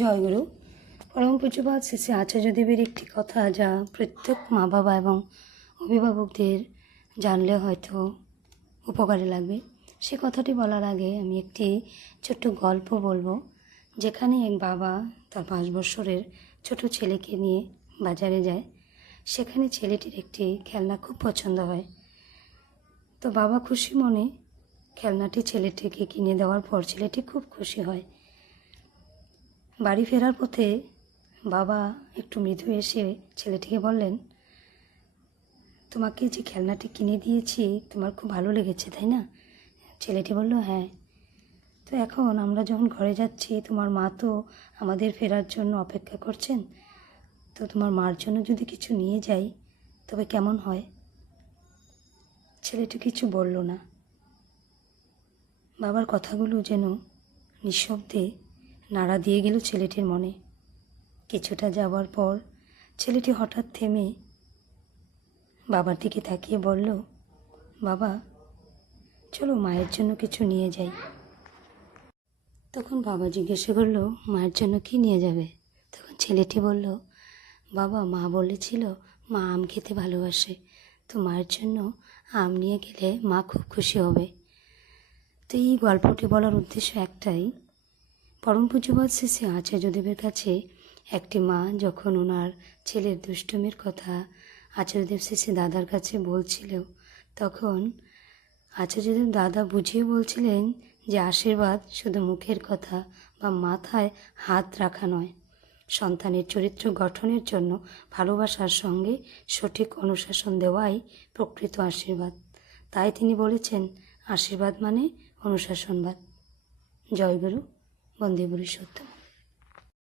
জয়গুরু। পরম পূজ্যপাদ শ্রী শ্রী আচার্যদেবের একটি কথা, যা প্রত্যেক মা বাবা এবং অভিভাবকদের জানলে হয়তো উপকারে লাগবে। সে কথাটি বলার আগে আমি একটি ছোট্ট গল্প বলবো, যেখানে এক বাবা তার 5 বছরের ছোট ছেলেকে নিয়ে বাজারে যায়। সেখানে ছেলেটির একটি খেলনা খুব পছন্দ হয়। তো বাবা খুশি মনে খেলনাটি ছেলেটিকে কিনে দেওয়ার পর ছেলেটি খুব খুশি হয়। বাড়ি ফেরার পথে বাবা একটু মৃদু এসে ছেলেটিকে বললেন, তোমাকে যে খেলনাটি কিনে দিয়েছি তোমার খুব ভালো লেগেছে, তাই না? ছেলেটি বলল, হ্যাঁ। তো এখন আমরা যখন ঘরে যাচ্ছি, তোমার মা তো আমাদের ফেরার জন্য অপেক্ষা করছেন। তো তোমার মার জন্য যদি কিছু নিয়ে যাই তবে কেমন হয়? ছেলেটি কিছু বলল না। বাবার কথাগুলো যেন নিঃশব্দে নাড়া দিয়ে গেল ছেলেটির মনে। কিছুটা যাওয়ার পর ছেলেটি হঠাৎ থেমে বাবার দিকে তাকিয়ে বলল, বাবা, চলো মায়ের জন্য কিছু নিয়ে যাই। তখন বাবা জিজ্ঞাসা করলো, মায়ের জন্য কি নিয়ে যাবে? তখন ছেলেটি বলল, বাবা, মা বলেছিল মা আম খেতে ভালোবাসে, তো মায়ের জন্য আম নিয়ে গেলে মা খুব খুশি হবে। তো এই গল্পটি বলার উদ্দেশ্য একটাই, পরম পূজ্যপাদ শ্রী শ্রী আচার্যদেবের কাছে একটি মা যখন ওনার ছেলের দুষ্টুমির কথা আচার্যদেব শ্রী শ্রী দাদার কাছে বলছিল, তখন আচার্যদেব দাদা বুঝিয়ে বলছিলেন যে আশীর্বাদ শুধু মুখের কথা বা মাথায় হাত রাখা নয়, সন্তানের চরিত্র গঠনের জন্য ভালোবাসার সঙ্গে সঠিক অনুশাসন দেওয়াই প্রকৃত আশীর্বাদ। তাই তিনি বলেছেন, আশীর্বাদ মানে অনুশাসনবাদ। জয়গুরু। বন্দে পুরুষোত্তম।